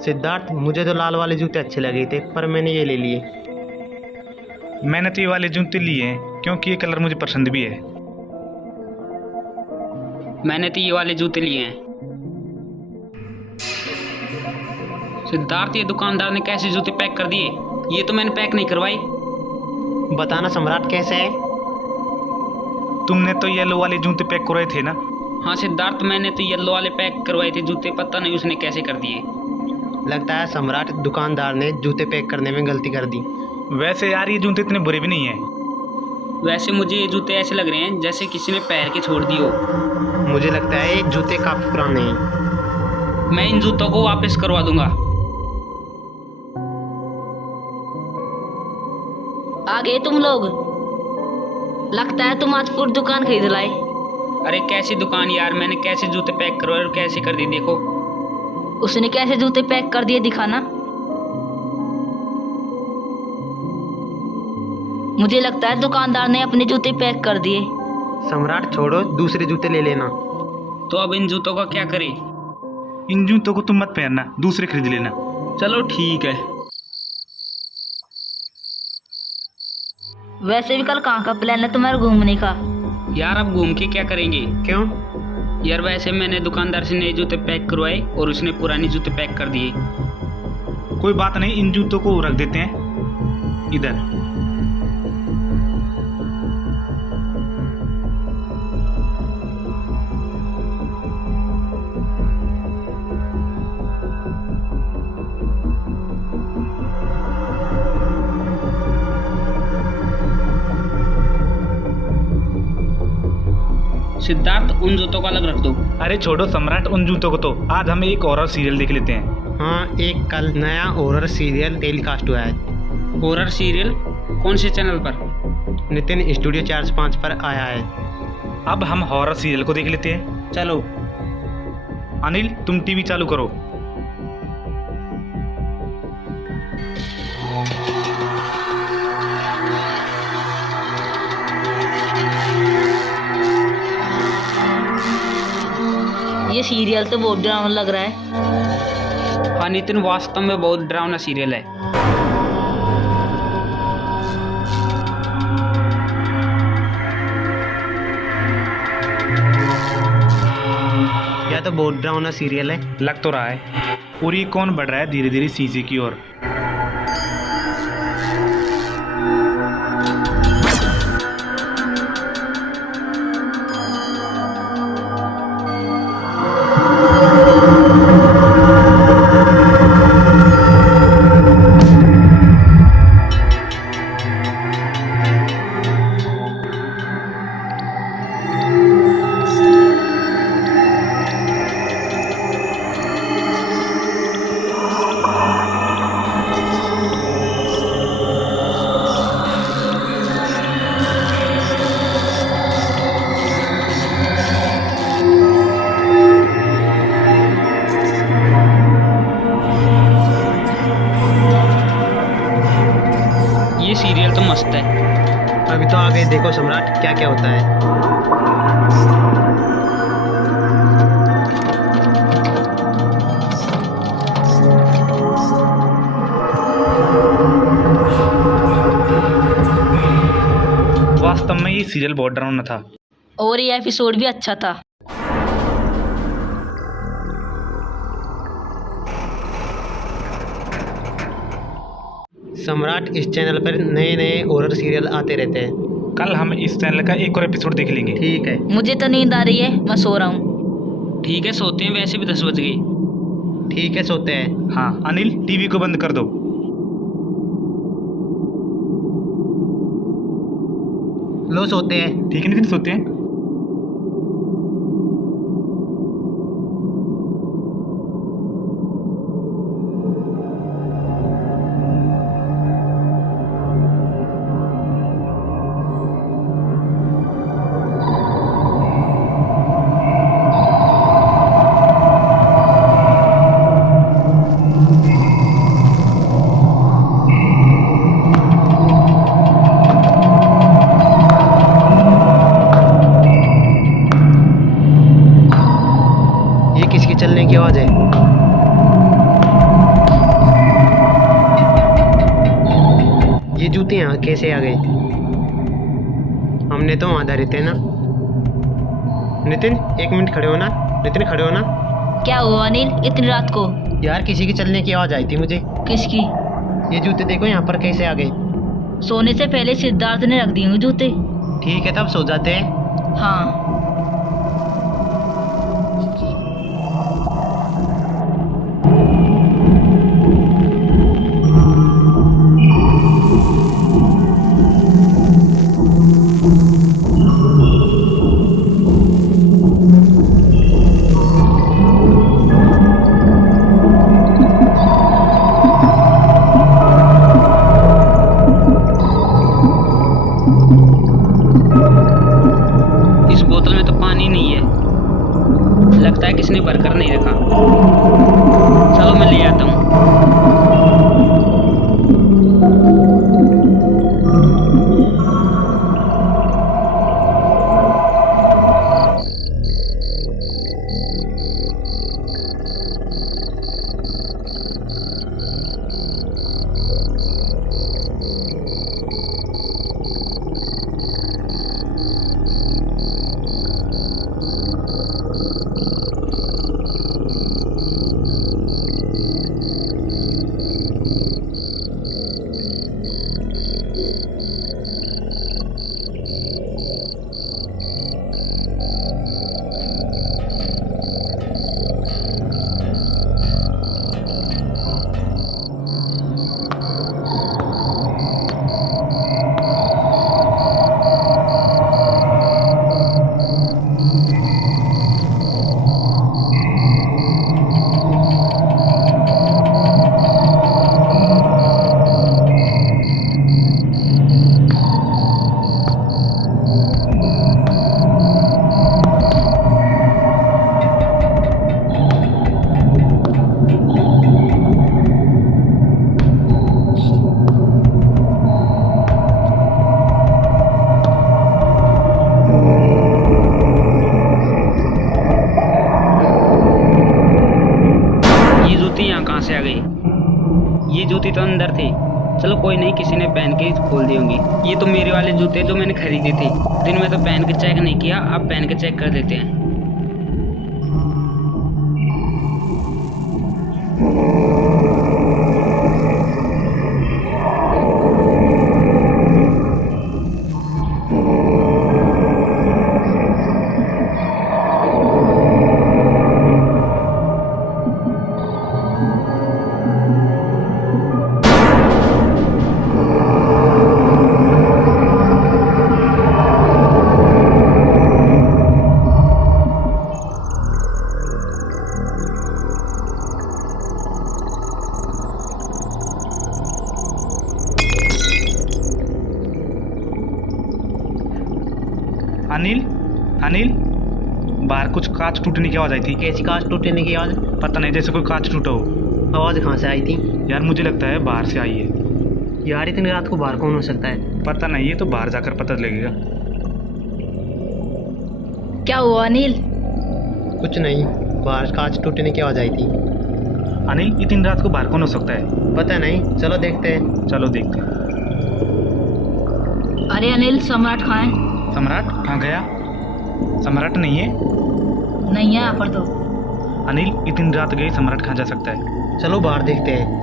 सिद्धार्थ, मुझे तो लाल वाले जूते अच्छे लगे थे पर मैंने ये ले लिए। मैंने तो ये वाले जूते लिए हैं क्योंकि ये कलर मुझे पसंद भी है। मैंने तो ये वाले जूते लिए हैं। सिद्धार्थ, ये दुकानदार ने कैसे जूते पैक कर दिए? ये तो मैंने पैक नहीं करवाई। बताना सम्राट, कैसे है? तुमने तो येलो वाले जूते पैक करवाए थे ना? हाँ सिद्धार्थ, मैंने तो येलो वाले पैक करवाए थे जूते, पता नहीं उसने कैसे कर दिए। लगता है सम्राट, दुकानदार ने जूते पैक करने में गलती कर दी। वैसे यार ये जूते इतने बुरे भी नहीं हैं। वैसे मुझे ये जूते ऐसे लग रहे हैं जैसे किसी ने पहन के छोड़ दिए हो। मुझे लगता है ये जूते काफी पुराने हैं। मैं इन जूतों को वापस करवा दूंगा। आ गए तुम लोग? लगता है तुम आज पूरी दुकान खरीद लाए। अरे कैसी दुकान यार, मैंने कैसे जूते पैक करवाए और कैसे कर दिए देखो। उसने कैसे जूते पैक कर दिए, दिखाना। मुझे लगता है दुकानदार ने अपने जूते पैक कर दिए। सम्राट छोड़ो, दूसरे जूते ले लेना। तो अब इन जूतों का क्या करें? इन जूतों को तुम मत पहनना, दूसरे खरीद लेना। चलो ठीक है। वैसे भी कल कहाँ का प्लान है तुम्हारा घूमने का? यार अब घूम के क्या करेंगे? क्यों? यार वैसे मैंने दुकानदार से नए जूते पैक करवाए और उसने पुराने जूते पैक कर दिए। कोई बात नहीं, इन जूतों को रख देते हैं इधर। सिद्धार्थ, उन जूतों का अलग रख दो। अरे छोड़ो सम्राट उन जूतों को, तो आज हम एक हॉरर सीरियल देख लेते हैं। हाँ, एक कल नया हॉरर सीरियल टेलीकास्ट हुआ है। Horror serial? कौन से चैनल पर? नितिन स्टूडियो 405 पर आया है। अब हम हॉरर सीरियल को देख लेते हैं। चलो। अनिल, तुम टीवी चालू करो। ये सीरियल तो बहुत डरावना लग रहा है। हाँ नितिन, वास्तव में बहुत डरावना सीरियल है। यह तो बहुत डरावना सीरियल है। लग तो रहा है। और ये कौन बढ़ रहा है धीरे धीरे शीशे की ओर? ये सीरियल तो मस्त है। अभी तो आगे देखो सम्राट, क्या क्या होता है। वास्तव में ये सीरियल बहुत डरावना था। और ये एपिसोड भी अच्छा था। सम्राट, इस चैनल पर नए नए हॉरर सीरियल आते रहते हैं। कल हम इस चैनल का एक और एपिसोड देख लेंगे। ठीक है। मुझे तो नींद आ रही है, मैं सो रहा हूँ। ठीक है, सोते हैं, वैसे भी 10 बज गए। ठीक है, सोते हैं। हाँ अनिल, टीवी को बंद कर दो। लो सोते हैं। ठीक है नितिन, सोते हैं। यहाँ कैसे आ गए? हमने तो वहाँ धरे थे ना। नितिन 1 मिनट खड़े हो ना। नितिन खड़े हो ना। क्या हुआ अनिल इतनी रात को? यार किसी की चलने की आवाज़ आई थी मुझे। किसकी? ये जूते देखो यहाँ पर कैसे आ गए। सोने से पहले सिद्धार्थ ने रख दिए होंगे जूते। ठीक है तब सो जाते हैं। हाँ। इस बोतल में तो पानी नहीं है, लगता है किसने भरकर नहीं रखा। चलो मैं ले आता हूँ। से आ गई। ये जूते तो अंदर थे। चलो कोई नहीं, किसी ने पहन के खोल दी होंगी। ये तो मेरे वाले जूते जो मैंने खरीदे थे। दिन में तो पहन के चेक नहीं किया, अब पहन के चेक कर देते हैं। अनिल, अनिल, बाहर कुछ कांच टूटने की आवाज़ आई थी। कैसी कांच टूटने की आवाज़? पता नहीं, जैसे कोई कांच टूटा हो। आवाज़ कहाँ से आई थी? यार मुझे लगता है बाहर से आई है। यार इतनी रात को बाहर कौन हो सकता है? पता नहीं, ये तो बाहर जाकर पता लगेगा। क्या हुआ अनिल? कुछ नहीं, बाहर कांच टूटने की आवाज़ आई थी। अनिल, इतनी रात को बाहर कौन हो सकता है? पता नहीं, चलो देखते हैं। चलो देखते हैं। अरे अनिल, सम्राट कहाँ है? सम्राट कहाँ गया? सम्राट नहीं है। नहीं है यहाँ पर तो। अनिल, इतनी रात गई, सम्राट कहाँ जा सकता है? चलो बाहर देखते हैं।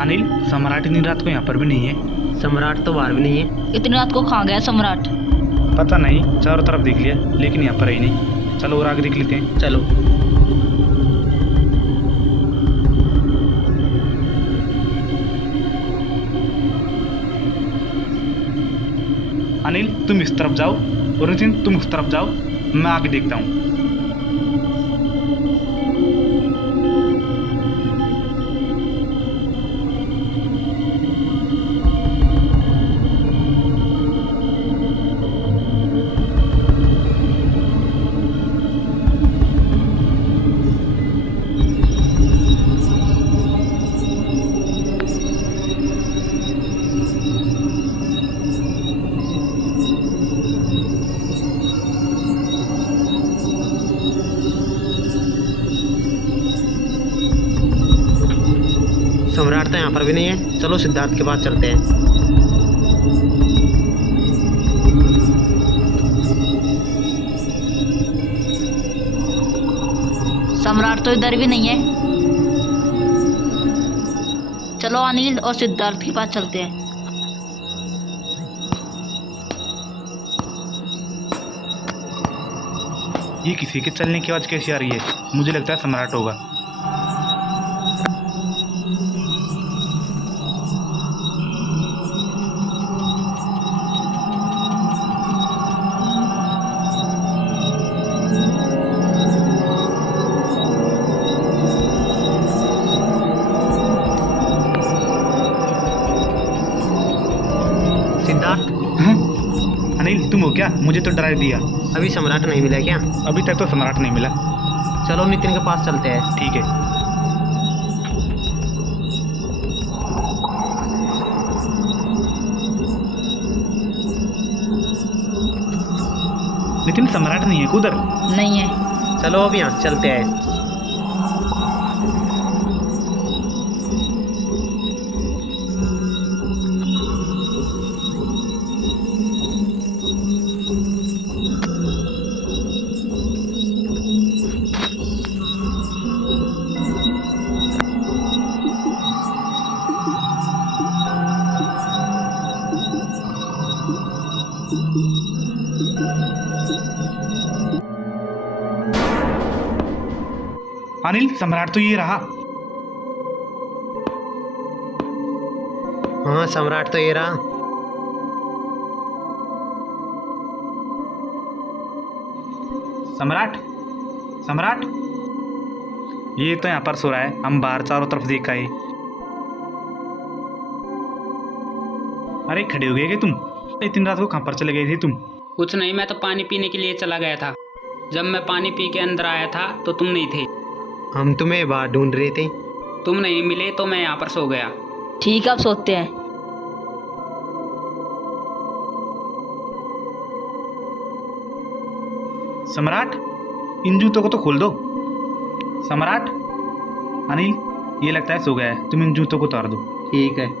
अनिल, सम्राट इतनी रात को यहाँ पर भी नहीं है। सम्राट तो बाहर भी नहीं है। इतनी रात को कहाँ गया सम्राट? पता नहीं, चारों तरफ देख लिया लेकिन यहाँ पर ही नहीं। चलो और आगे देख लेते हैं। चलो। अनिल तुम इस तरफ जाओ और नितिन तुम उस तरफ जाओ, मैं आगे देखता हूँ। सम्राट तो यहाँ पर भी नहीं है। चलो सिद्धार्थ के पास चलते हैं। सम्राट तो इधर भी नहीं है। चलो अनिल और सिद्धार्थ के पास चलते हैं। ये किसी के चलने की आवाज़ कैसी आ रही है? मुझे लगता है सम्राट होगा। सिद्धार्थ, अनिल तुम हो क्या? मुझे तो डरा दिया। अभी सम्राट नहीं मिला क्या? अभी तक तो सम्राट नहीं मिला। चलो नितिन के पास चलते हैं। ठीक है। नितिन सम्राट नहीं है उधर। नहीं है। चलो अब यहाँ से चलते हैं। अनिल सम्राट तो ये रहा। हाँ सम्राट तो ये रहा। सम्राट, सम्राट ये तो यहाँ पर सो रहा है। हम बाहर चारों तरफ देख आए। अरे खड़े हो गए क्या तुम? इतनी रात को कहाँ पर चले गए थे तुम? कुछ नहीं, मैं तो पानी पीने के लिए चला गया था। जब मैं पानी पी के अंदर आया था तो तुम नहीं थे। हम तुम्हें बाहर ढूंढ रहे थे। तुम नहीं मिले तो मैं यहाँ पर सो गया। ठीक है, अब सोते हैं। सम्राट इन जूतों को तो खोल दो। सम्राट, अनिल ये लगता है सो गया है। तुम इन जूतों को उतार दो। ठीक है।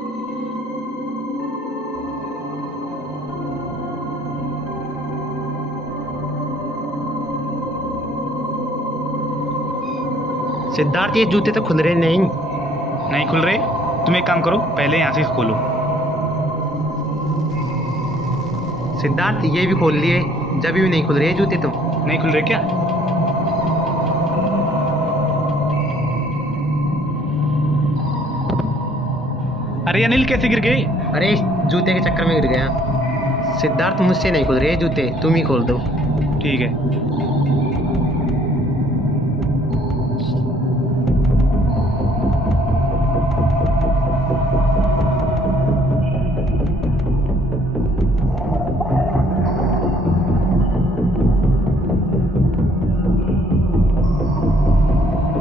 सिद्धार्थ ये जूते तो खुल रहे नहीं। नहीं खुल रहे? तुम एक काम करो, पहले यहाँ से खोलो। सिद्धार्थ ये भी खोल लिए, जब भी नहीं खुल रहे जूते तो। नहीं खुल रहे क्या? अरे अनिल कैसे गिर गए? अरे इस जूते के चक्कर में गिर गया। सिद्धार्थ मुझसे नहीं खुल रहे जूते, तुम ही खोल दो। ठीक है।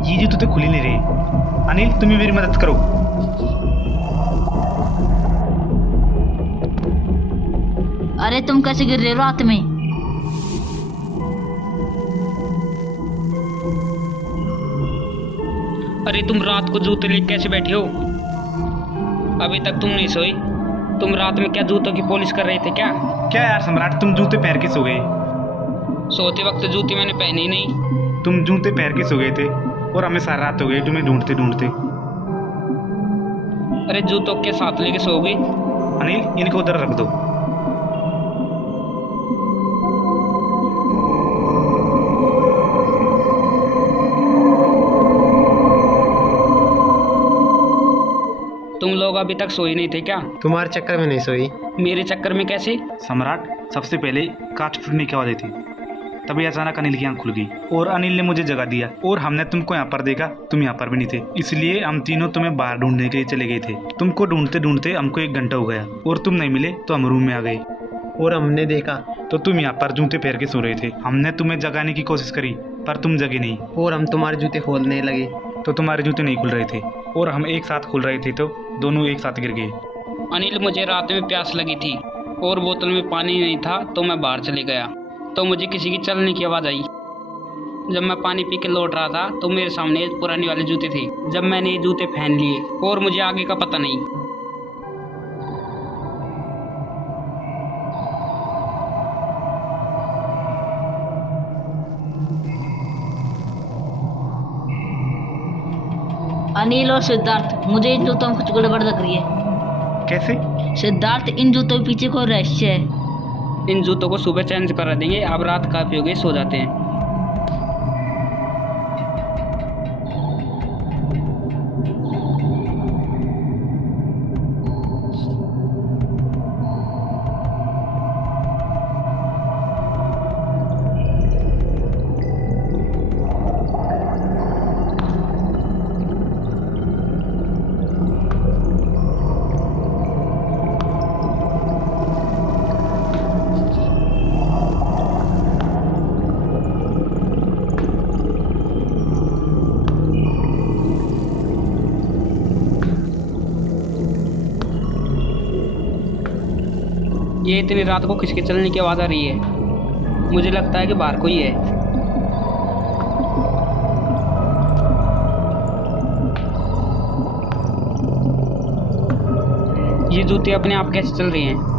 ये जूते तो खुल ही नहीं रहे। अनिल तुम ही मेरी मदद करो। अरे तुम कैसे गिर रहे हो रात में? अरे तुम रात को जूते लेके कैसे बैठे हो? अभी तक तुम नहीं सोई? तुम रात में क्या जूतों की पॉलिश कर रहे थे क्या? क्या यार सम्राट, तुम जूते पहन के सो गए? सोते वक्त जूती मैंने पहनी ही नहीं। तुम जूते पहन के सो गए थे और हमें सारी रात हो गई तुम्हें ढूंढते ढूंढते। अरे जूतों के साथ लेके सो गई। अनिल इनको उधर रख दो। तुम लोग अभी तक सोए नहीं थे क्या? तुम्हारे चक्कर में नहीं सोई। मेरे चक्कर में कैसे? सम्राट, सबसे पहले कांच फूटने की आवाज़ आई थी, तभी अचानक अनिल की आंख खुल गई और अनिल ने मुझे जगा दिया और हमने तुमको यहाँ पर देखा, तुम यहाँ पर भी नहीं थे, इसलिए हम तीनों तुम्हें बाहर ढूंढने के लिए चले गए थे। तुमको ढूंढते ढूंढते हमको 1 घंटा हो गया और तुम नहीं मिले तो हम रूम में आ गए और हमने देखा तो तुम यहाँ पर जूते फेर के सो रहे थे। हमने तुम्हें जगाने की कोशिश करी पर तुम जगे नहीं, और हम तुम्हारे जूते खोलने लगे तो तुम्हारे जूते नहीं खुल रहे थे और हम एक साथ खोल रहे थे तो दोनों एक साथ गिर गए। अनिल, मुझे रात में प्यास लगी थी और बोतल में पानी नहीं था तो मैं बाहर चले गया, तो मुझे किसी की चलने की आवाज़ आई। जब मैं पानी पी के लौट रहा था तो मेरे सामने पुराने वाले जूते थे। जब मैंने ये जूते पहन लिए और मुझे आगे का पता नहीं। अनिल और सिद्धार्थ, मुझे इन जूतों में कुछ गड़बड़ लग रही है। कैसे? सिद्धार्थ, इन जूतों के पीछे कोई रहस्य है। इन जूतों को सुबह चेंज करा देंगे, अब रात काफ़ी हो गई, सो जाते हैं। ये इतनी रात को किसके चलने की आवाज़ आ रही है? मुझे लगता है कि बाहर कोई है। ये जूते अपने आप कैसे चल रहे हैं?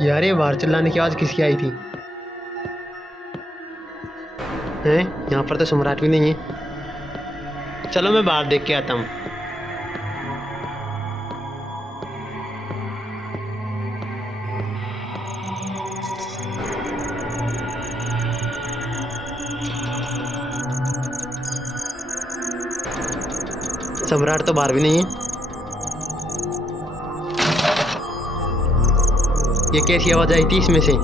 यार, ये बाहर चिल्लाने की आवाज़ किसकी आई थी? हैं? यहाँ पर तो सम्राट भी नहीं है। चलो मैं बाहर देख के आता हूँ। सम्राट तो बाहर भी नहीं है। ये कैसी आवाज़ आई थी इसमें से?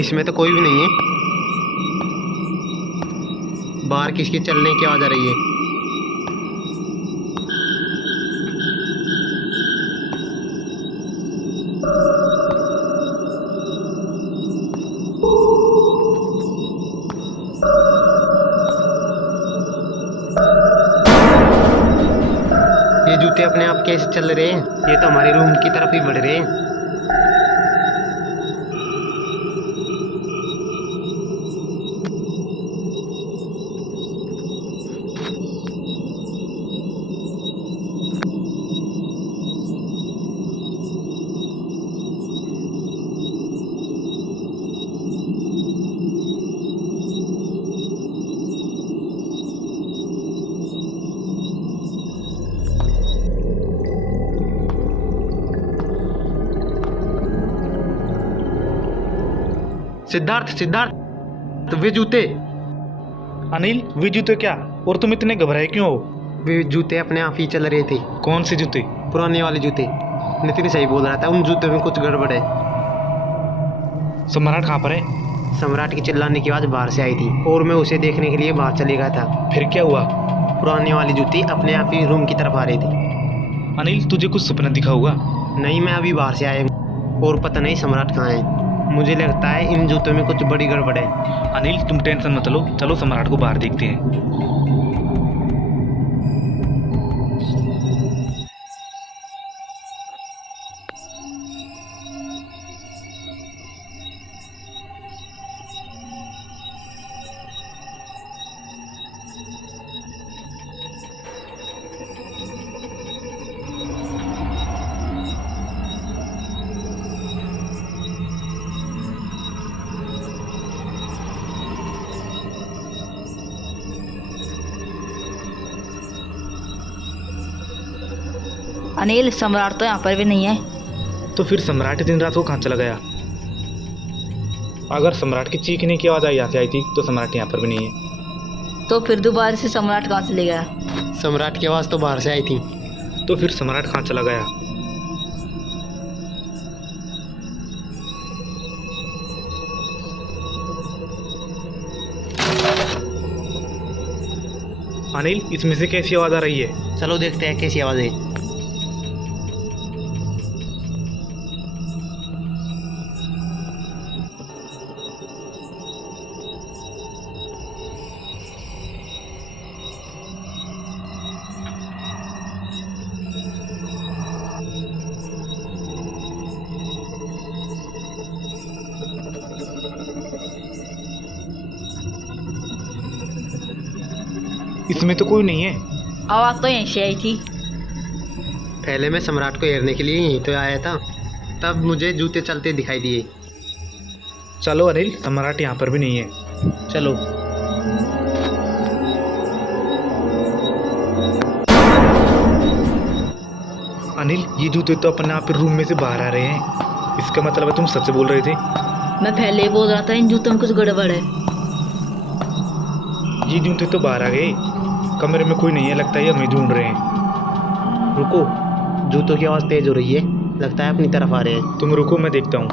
इसमें तो कोई भी नहीं है। बाहर किसके चलने की आवाज़ आ रही है? ये जूते अपने आप कैसे चल रहे हैं? ये तो हमारे रूम की तरफ ही बढ़ रहे हैं। सिद्धार्थ सिद्धार्थ, तो वे जूते, अनिल वे जूते क्या? और तुम इतने घबराए क्यों हो? वे जूते अपने आप ही चल रहे थे। कौन से जूते? पुराने वाले जूते। नितिन सही बोल रहा था, उन जूतों में कुछ गड़बड़ है। सम्राट कहाँ पर है? सम्राट की चिल्लाने की आवाज़ बाहर से आई थी और मैं उसे देखने के लिए बाहर चले गया था। फिर क्या हुआ? पुराने वाले जूते अपने आप ही रूम की तरफ आ रहे थे। अनिल तुझे कुछ सपना दिखा होगा। नहीं, मैं अभी बाहर से आया हूँ और पता नहीं सम्राट कहाँ है। मुझे लगता है इन जूतों में कुछ बड़ी गड़बड़ है। अनिल तुम टेंशन मत लो, चलो सम्राट को बाहर देखते हैं। अनिल, सम्राट तो यहाँ पर भी नहीं है। तो फिर सम्राट दिन रात को कहाँ चला गया? अगर सम्राट की चीखने की आवाज़ यहाँ से आई थी तो सम्राट यहाँ पर भी नहीं है। तो फिर दोबारा से सम्राट कहाँ चले गया? सम्राट की आवाज़ तो बाहर से आई थी। तो फिर सम्राट कहाँ चला गया? अनिल इसमें से कैसी आवाज़ आ रही है? चलो देखते हैं कैसी आवाज़ है। इसमें तो कोई नहीं है। आवाज़ तो यहीं से आई थी। पहले मैं सम्राट को हेरने के लिए यहीं तो आया था, तब मुझे जूते चलते दिखाई दिए। चलो अनिल, सम्राट यहाँ पर भी नहीं है। चलो। अनिल ये जूते तो अपने आप ही रूम में से बाहर आ रहे हैं। इसका मतलब है तुम सच बोल रहे थे। मैं पहले ही बोल रहा था इन जूतों में कुछ गड़बड़ है। ये जूते तो बाहर आ गए। कमरे में कोई नहीं है, लगता है ये हमें ढूंढ रहे हैं। रुको, जूतों की आवाज़ तेज हो रही है, लगता है अपनी तरफ आ रहे हैं। तुम रुको, मैं देखता हूँ।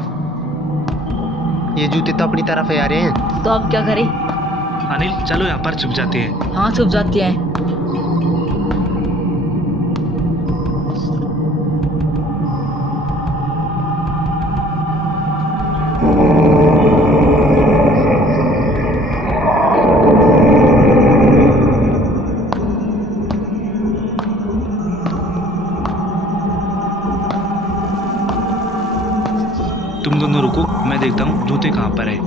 ये जूते तो अपनी तरफ ही आ रहे हैं। तो अब क्या करें? अनिल चलो यहाँ पर छुप जाते हैं। हाँ, छुप जाते हैं। तुम दोनों रुको, मैं देखता हूँ जूते कहाँ पर है।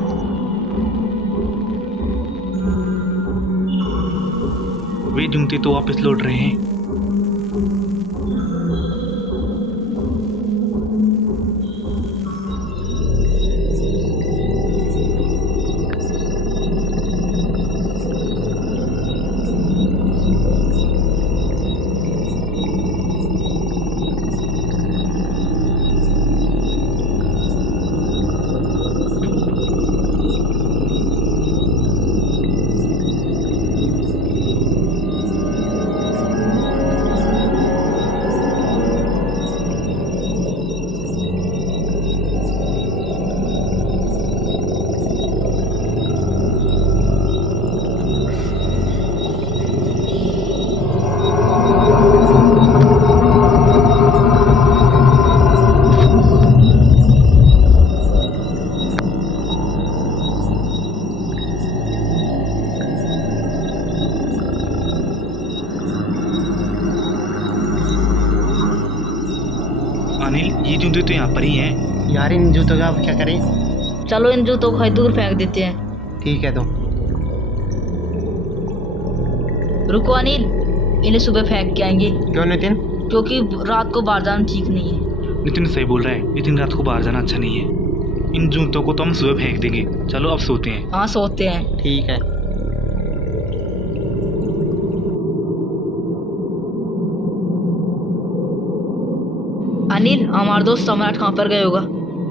वे जूते तो वापस लौट रहे हैं। अनिल ये जूते तो यहाँ पर ही हैं। यार इन जूतों का अब क्या करें? चलो इन जूतों को दूर फेंक देते हैं। ठीक है तो। रुको अनिल, इन्हें सुबह फेंक के आएंगे, क्यों नितिन? क्योंकि रात को बाहर जाना ठीक नहीं है। नितिन सही बोल रहा है, नितिन रात को बाहर जाना अच्छा नहीं है। इन जूतों को तो हम सुबह फेंक देंगे। चलो अब सोते हैं। हाँ, सोते हैं। ठीक है। अनिल, हमारा दोस्त सम्राट कहाँ पर गए होगा?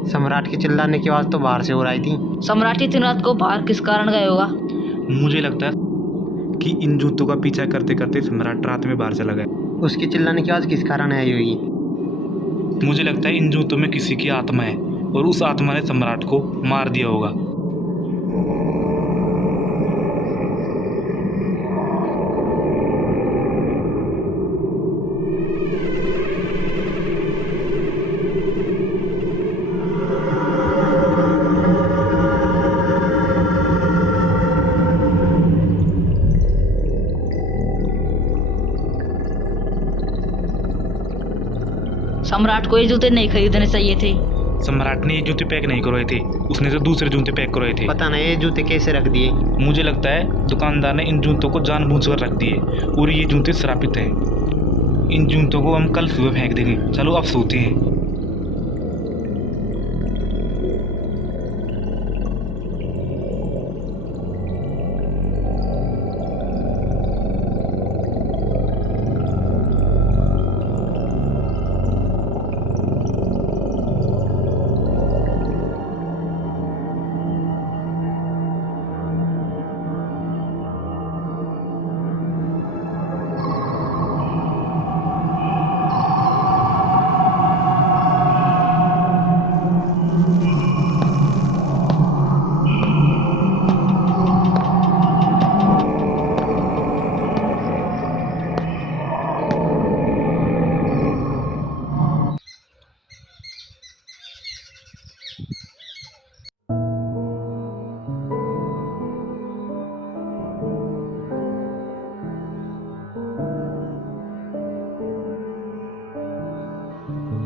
सम्राट के चिल्लाने की आवाज़ तो बाहर से हो रही थी। सम्राट इतनी रात को बाहर किस कारण गए होगा? मुझे लगता है कि इन जूतों का पीछा करते करते सम्राट रात में बाहर चला गया। उसके चिल्लाने की आवाज़ किस कारण आई होगी? मुझे लगता है इन जूतों में किसी की आत्मा है और उस आत्मा ने सम्राट को मार दिया होगा। सम्राट को ये जूते नहीं खरीदने चाहिए थे। सम्राट ने ये जूते पैक नहीं करवाए थे, उसने तो दूसरे जूते पैक करवाए थे। पता नहीं ये जूते कैसे रख दिए। मुझे लगता है दुकानदार ने इन जूतों को जानबूझकर रख दिए और ये जूते श्रापित हैं। इन जूतों को हम कल सुबह फेंक देंगे। चलो अब सोते हैं।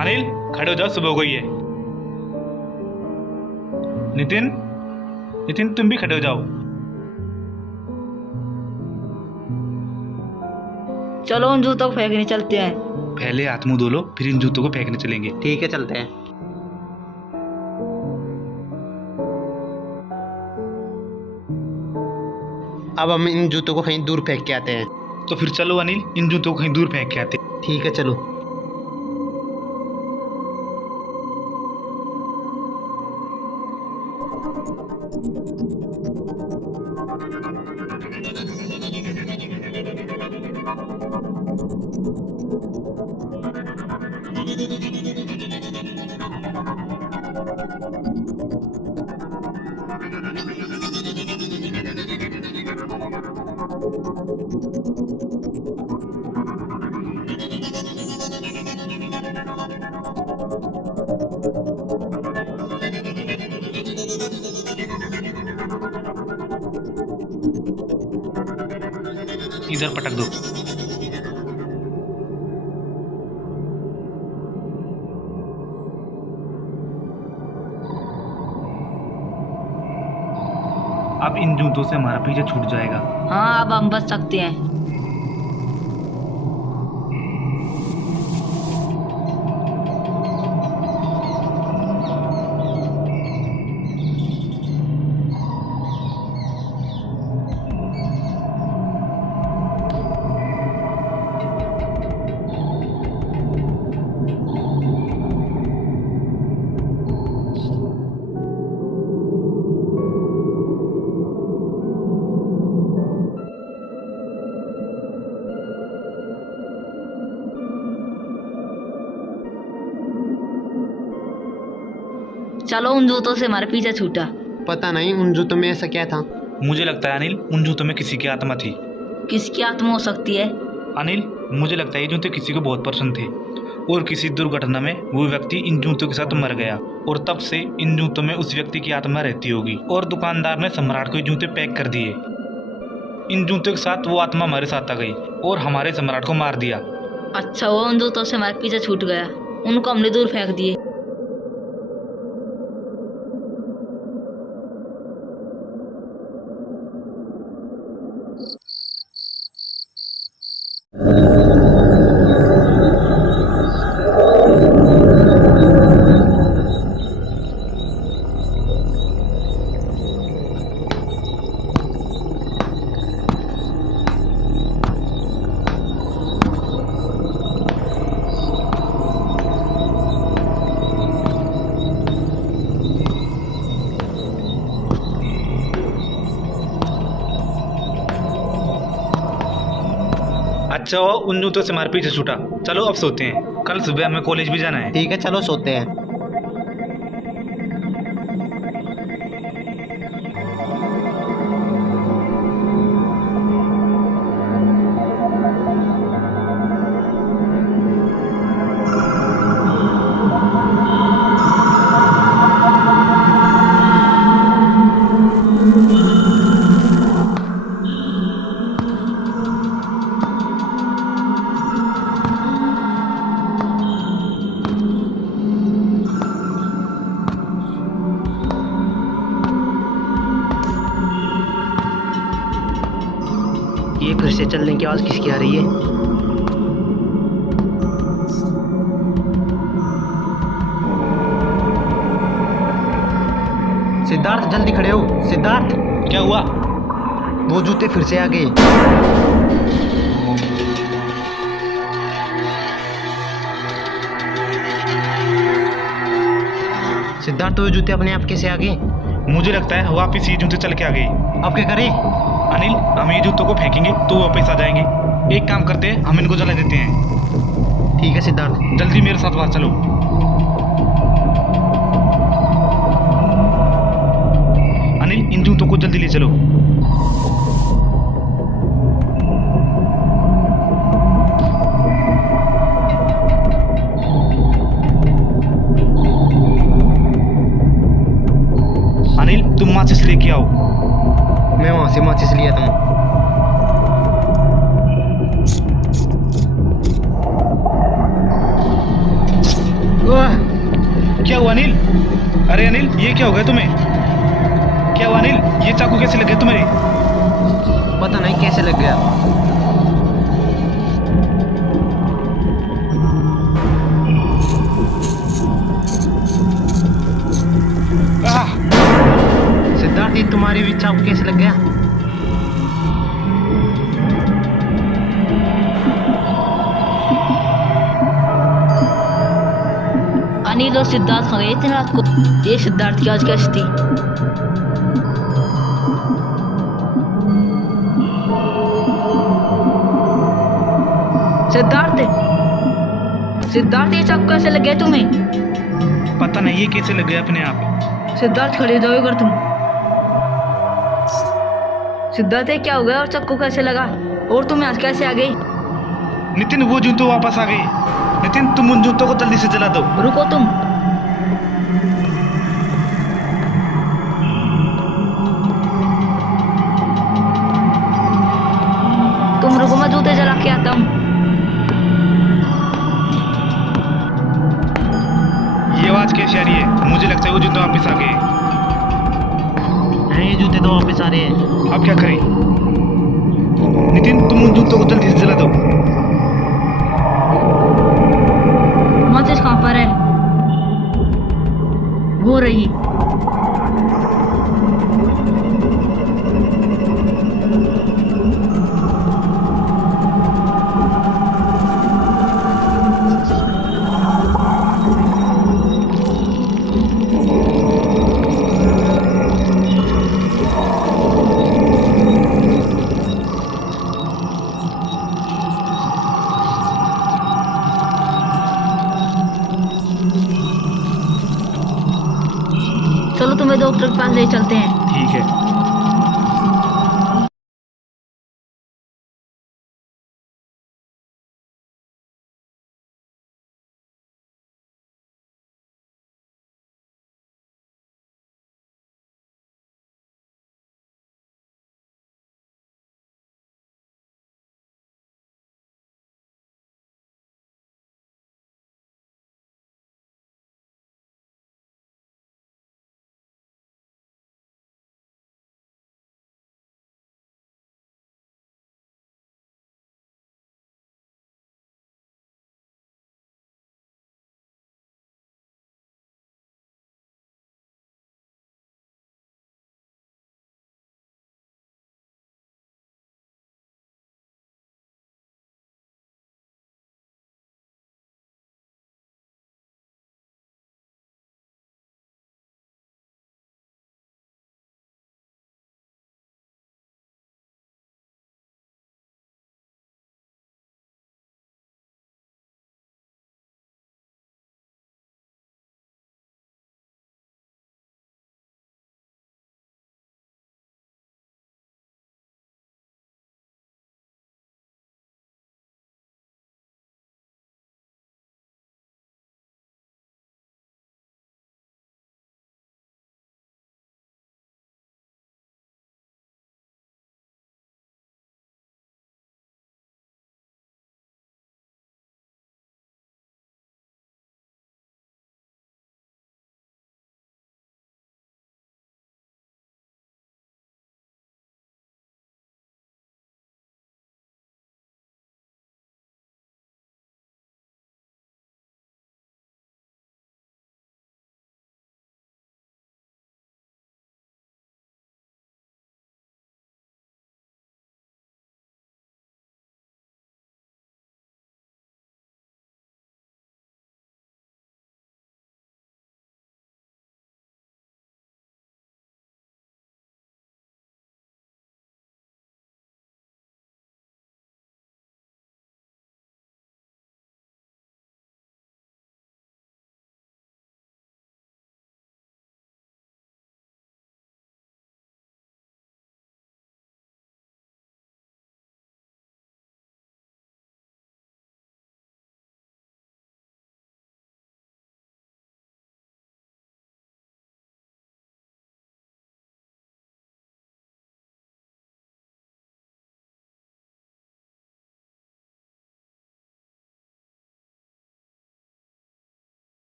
अनिल खड़े हो जाओ, सुबह हो गई है। नितिन, नितिन तुम भी खड़े हो जाओ। चलो उन जूतों को फेंकने चलते हैं। पहले हाथ मुंह धो लो, फिर इन जूतों को फेंकने चलेंगे। ठीक है चलते हैं। अब हम इन जूतों को कहीं दूर फेंक के आते हैं। तो फिर चलो अनिल, इन जूतों को कहीं दूर फेंक के आते। ठीक है चलो। इधर पटक दो। अब इन जूतों से हमारा पीछे छूट जाएगा। हाँ अब हम बच सकते हैं। चलो उन जूतों से हमारा पीछा छूटा। पता नहीं उन जूतों में ऐसा क्या था। मुझे लगता है अनिल, उन जूतों में किसी की आत्मा थी। किसकी आत्मा हो सकती है? अनिल, मुझे लगता है ये जूते किसी को बहुत पसंद थे और किसी दुर्घटना में वो व्यक्ति इन जूतों के साथ मर गया और तब से इन जूतों में उस व्यक्ति की आत्मा रहती होगी और दुकानदार ने सम्राट को ये जूते पैक कर दिए। इन जूतों के साथ वो आत्मा हमारे साथ आ गई और हमारे सम्राट को मार दिया। अच्छा वो उन जूतों से हमारा पीछा छूट गया, उनको हमने दूर फेंक दिए। अच्छा हो उन जूतों से हमारे पीछे छूटा। चलो अब सोते हैं, कल सुबह हमें कॉलेज भी जाना है। ठीक है चलो सोते हैं। ये फिर से चलने की आवाज़ किसकी आ रही है? सिद्धार्थ जल्दी खड़े हो। सिद्धार्थ क्या हुआ? वो जूते फिर से आ गए। सिद्धार्थ तो ये जूते अपने आप कैसे आ गए? मुझे लगता है वापिस ये जूते चल के आ गई। अब क्या करें? अनिल हम ये जूतों को फेंकेंगे तो वापस आ जाएंगे। एक काम करते हैं, हम इनको जला देते हैं। ठीक है सिद्धार्थ। जल्दी मेरे साथ बाहर चलो। अनिल इन जूतों को जल्दी ले चलो। अनिल तुम माचिस लेके आओ। मैं वहां से माचिस लिया था। क्या हुआ अनिल? अरे अनिल ये क्या हो गया तुम्हें? क्या हुआ अनिल? ये चाकू कैसे लग गया तुम्हें? पता नहीं कैसे लग गया। सिद्धार्थ ये तुम्हारे भी चाकू कैसे लग गया? अनिल और सिद्धार्थ खा गए थे रात को। ये सिद्धार्थ की आज कैसी थी? सिद्धार्थ ये चाकू कैसे लग गया तुम्हें? पता नहीं ये कैसे लग गया अपने आप। सिद्धार्थ खड़े हो जाओ अगर तुम। सिद्धार्थ ये क्या हो गया और चाकू कैसे लगा और तुम आज कैसे आ गई? नितिन वो जूतों वापस आ गए। नितिन तुम उन जूतों को जल्दी से जला दो। रुको तुम। रुको मैं जूते जला के आता हूँ। ये आवाज कैसी आ रही है? मुझे लगता है वो जूते वापस आ गए। ये जूते तो वापस आ रहे हैं। अब क्या करें? नितिन तुम उन जूतों को जल्दी से जला दो। माचिस कहाँ पर है? वो रही। चलो तुम्हें डॉक्टर के पास ले चलते हैं। ठीक है।